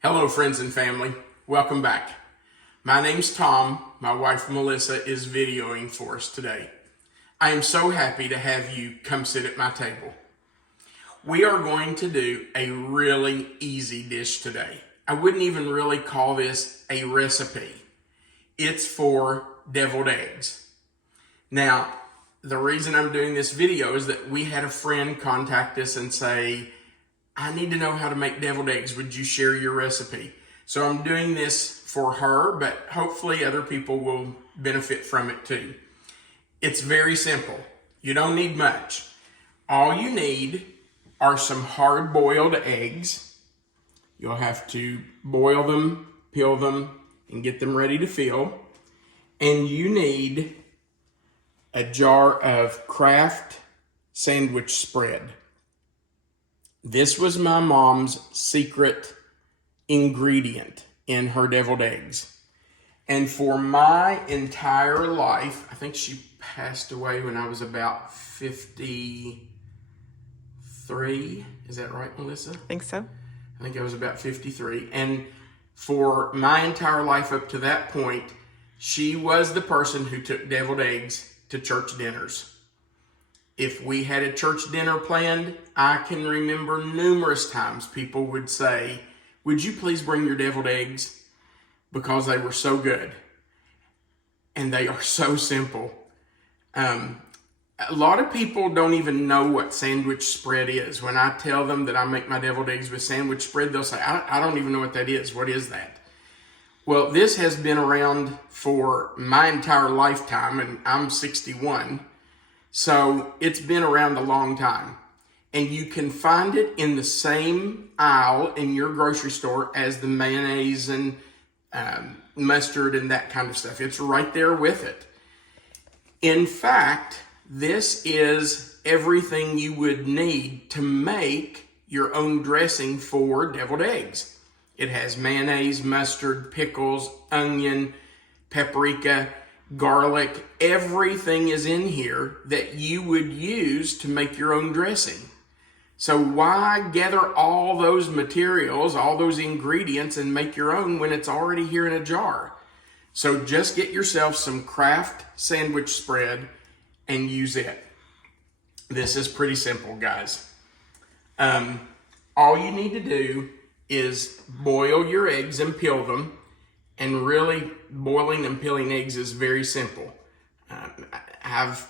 Hello, friends and family. Welcome back. My name's Tom. My wife, Melissa, is videoing for us today. I am so happy to have you come sit at my table. We are going to do a really easy dish today. I wouldn't even really call this a recipe. It's for deviled eggs. Now, the reason I'm doing this video is that we had a friend contact us and say, I need to know how to make deviled eggs. Would you share your recipe? So I'm doing this for her, but hopefully other people will benefit from it too. It's very simple. You don't need much. All you need are some hard-boiled eggs. You'll have to boil them, peel them, and get them ready to fill. And you need a jar of Kraft sandwich spread. This was my mom's secret ingredient in her deviled eggs. And for my entire life, I think she passed away when I was about 53. Is that right, Melissa? I think so. I think I was about 53. And for my entire life up to that point, she was the person who took deviled eggs to church dinners. If we had a church dinner planned, I can remember numerous times people would say, would you please bring your deviled eggs? Because they were so good. And they are so simple. A lot of people don't even know what sandwich spread is. When I tell them that I make my deviled eggs with sandwich spread, they'll say, I don't even know what that is. What is that? Well, this has been around for my entire lifetime, and I'm 61. So it's been around a long time. And you can find it in the same aisle in your grocery store as the mayonnaise and mustard and that kind of stuff. It's right there with it. In fact, this is everything you would need to make your own dressing for deviled eggs. It has mayonnaise, mustard, pickles, onion, paprika, garlic. Everything is in here that you would use to make your own dressing. So why gather all those materials, all those ingredients, and make your own when it's already here in a jar? So just get yourself some Kraft sandwich spread and use it. This is pretty simple, guys. All you need to do is boil your eggs and peel them. And really, boiling and peeling eggs is very simple. I've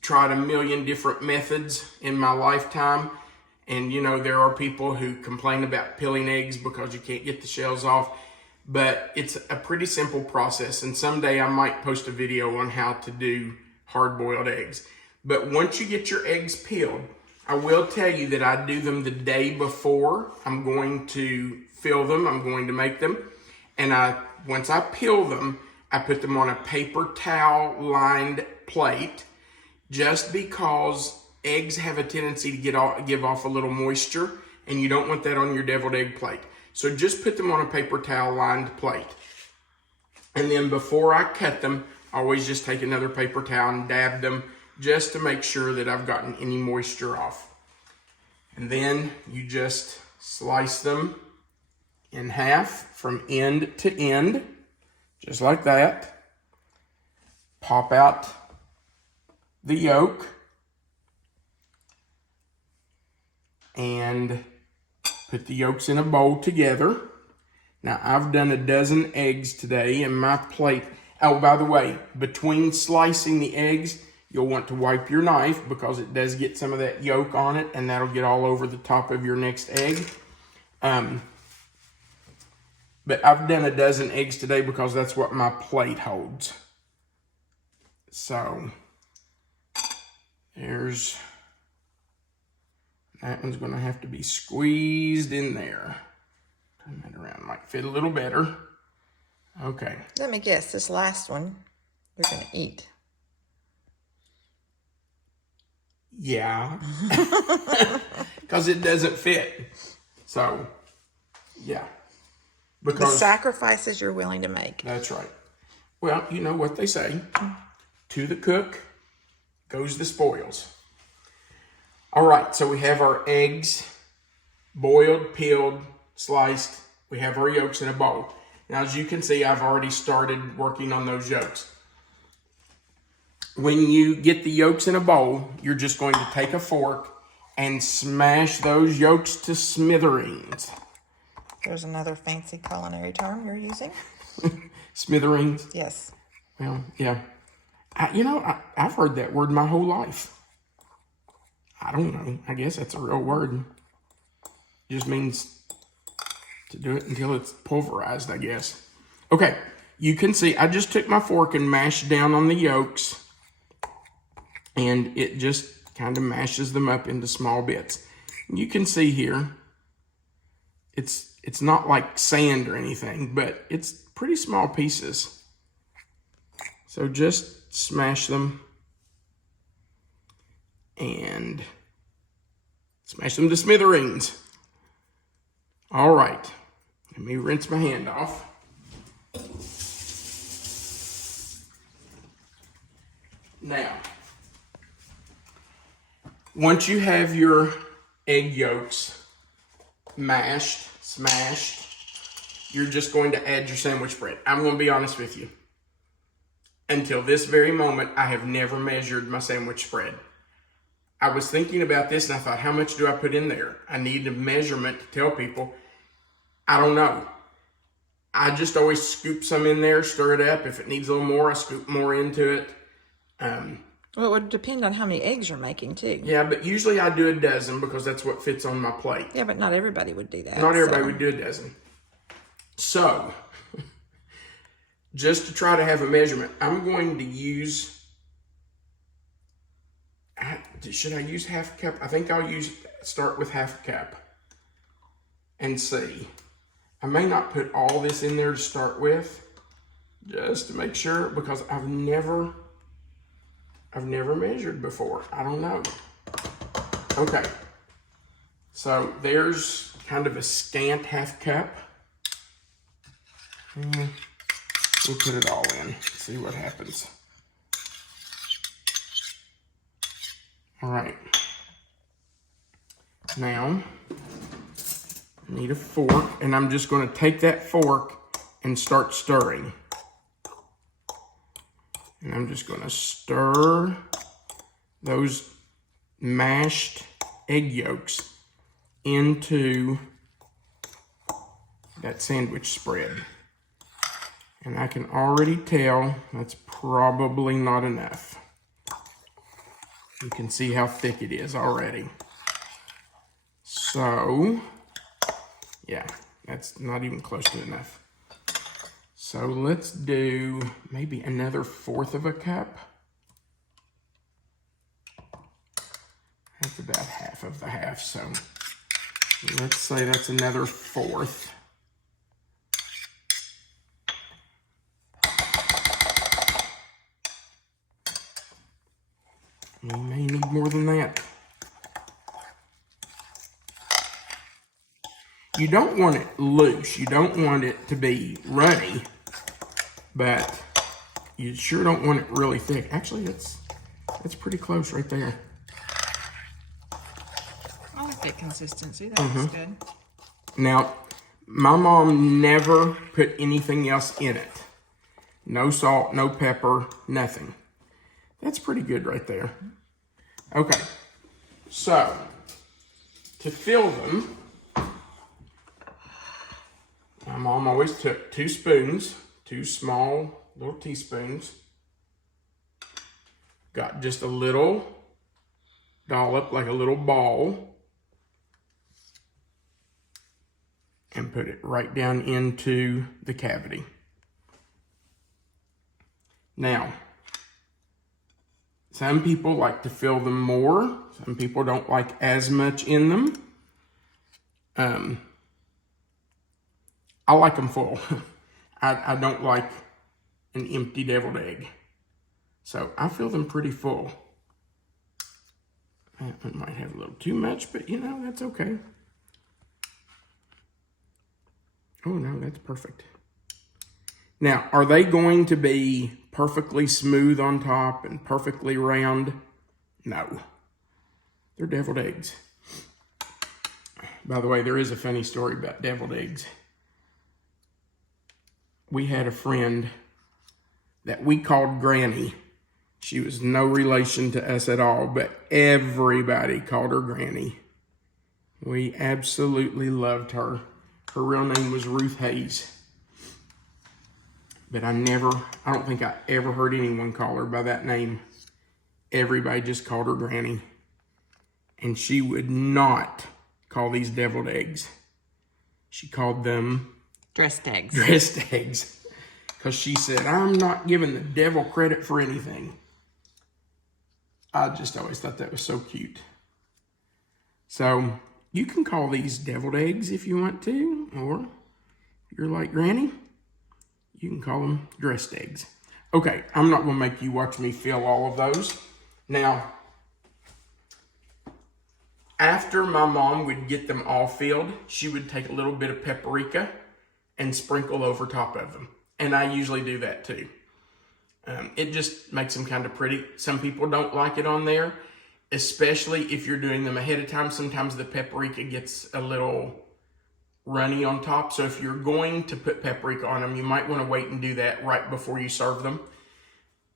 tried a million different methods in my lifetime. And, you know, there are people who complain about peeling eggs because you can't get the shells off. But it's a pretty simple process. And someday I might post a video on how to do hard-boiled eggs. But once you get your eggs peeled, I will tell you that I do them the day before I'm going to fill them. I'm going to make them. And once I peel them, I put them on a paper towel lined plate, just because eggs have a tendency to give off a little moisture, and you don't want that on your deviled egg plate. So just put them on a paper towel lined plate. And then before I cut them, I always just take another paper towel and dab them just to make sure that I've gotten any moisture off. And then you just slice them in half from end to end, just like that. Pop out the yolk and put the yolks in a bowl together. Now, I've done a dozen eggs today in my plate. Oh, by the way, between slicing the eggs, you'll want to wipe your knife because it does get some of that yolk on it, and that'll get all over the top of your next egg. But I've done a dozen eggs today because that's what my plate holds. So, that one's going to have to be squeezed in there. Turn that around, might fit a little better. Okay. Let me guess, this last one you're going to eat. Yeah. Because it doesn't fit. So, yeah. The sacrifices you're willing to make. That's right. Well, you know what they say. To the cook goes the spoils. All right, so we have our eggs boiled, peeled, sliced. We have our yolks in a bowl. Now, as you can see, I've already started working on those yolks. When you get the yolks in a bowl, you're just going to take a fork and smash those yolks to smithereens. There's another fancy culinary term you're using. Smithereens? Yes. Well, yeah. I've heard that word my whole life. I don't know. I guess that's a real word. It just means to do it until it's pulverized, I guess. Okay, you can see I just took my fork and mashed down on the yolks, and it just kind of mashes them up into small bits. You can see here, it's not like sand or anything, but it's pretty small pieces. So just smash them and smash them to smithereens. All right, let me rinse my hand off. Now, once you have your egg yolks mashed, smashed, you're just going to add your sandwich bread. I'm going to be honest with you. Until this very moment, I have never measured my sandwich spread. I was thinking about this and I thought, how much do I put in there? I need a measurement to tell people. I don't know. I just always scoop some in there, stir it up. If it needs a little more, I scoop more into it. Well, it would depend on how many eggs you're making, too. Yeah, but usually I do a dozen because that's what fits on my plate. Yeah, but not everybody would do that. Not everybody would do a dozen. So, just to try to have a measurement, I'm going to use, should I use half a cup? I think I'll start with half a cup and see. I may not put all this in there to start with, just to make sure, because I've never measured before. I don't know. Okay. So there's kind of a scant half cup. We'll put it all in, see what happens. All right. Now, I need a fork, and I'm just going to take that fork and start stirring. And I'm just going to stir those mashed egg yolks into that sandwich spread. And I can already tell that's probably not enough. You can see how thick it is already. So, yeah, that's not even close to enough. So let's do maybe another fourth of a cup. That's about half of the half, so let's say that's another fourth. We may need more than that. You don't want it loose. You don't want it to be runny, but you sure don't want it really thick. Actually, that's pretty close right there. I like that consistency. That's good. Now, my mom never put anything else in it. No salt, no pepper, nothing. That's pretty good right there. Okay, so to fill them, my mom always took 2 spoons, 2 small little teaspoons, got just a little dollop, like a little ball, and put it right down into the cavity. Now, some people like to fill them more. Some people don't like as much in them. I like them full. I don't like an empty deviled egg. So I fill them pretty full. I might have a little too much, but that's okay. Oh no, that's perfect. Now, are they going to be perfectly smooth on top and perfectly round? No. They're deviled eggs. By the way, there is a funny story about deviled eggs. we had a friend that we called Granny. She was no relation to us at all, but everybody called her Granny. We absolutely loved her. Her real name was Ruth Hayes. But I don't think I ever heard anyone call her by that name. Everybody just called her Granny. And she would not call these deviled eggs. She called them Dressed eggs. Dressed eggs. Because she said, I'm not giving the devil credit for anything. I just always thought that was so cute. So you can call these deviled eggs if you want to, or if you're like Granny, you can call them dressed eggs. Okay, I'm not going to make you watch me fill all of those. Now, after my mom would get them all filled, she would take a little bit of paprika and sprinkle over top of them. And I usually do that too. It just makes them kind of pretty. Some people don't like it on there, especially if you're doing them ahead of time. Sometimes the paprika gets a little runny on top. So if you're going to put paprika on them, you might want to wait and do that right before you serve them.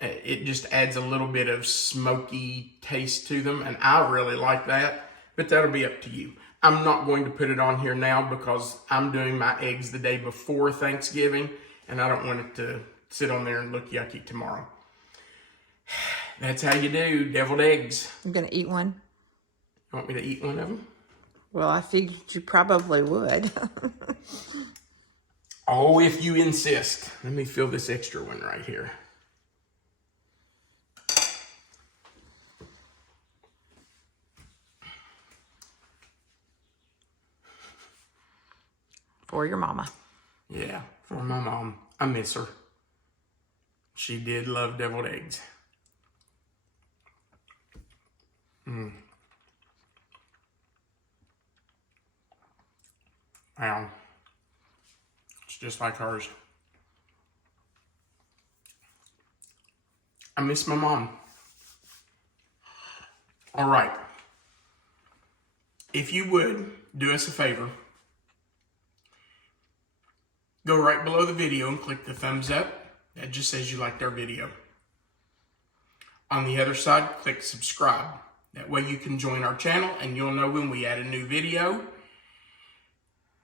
It just adds a little bit of smoky taste to them, and I really like that, but that'll be up to you. I'm not going to put it on here now because I'm doing my eggs the day before Thanksgiving, and I don't want it to sit on there and look yucky tomorrow. That's how you do deviled eggs. I'm going to eat one. You want me to eat one of them? Well, I figured you probably would. Oh, if you insist. Let me fill this extra one right here. For your mama. Yeah, for my mom. I miss her. She did love deviled eggs. Wow. It's just like hers. I miss my mom. All right. If you would, do us a favor. Go right below the video and click the thumbs up. That just says you liked our video. On the other side, click subscribe. That way you can join our channel and you'll know when we add a new video.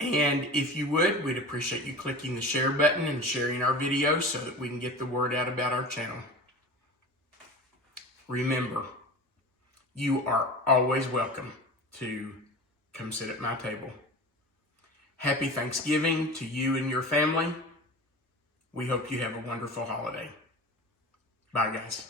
And if you would, we'd appreciate you clicking the share button and sharing our videos so that we can get the word out about our channel. Remember, you are always welcome to come sit at my table. Happy Thanksgiving to you and your family. We hope you have a wonderful holiday. Bye, guys.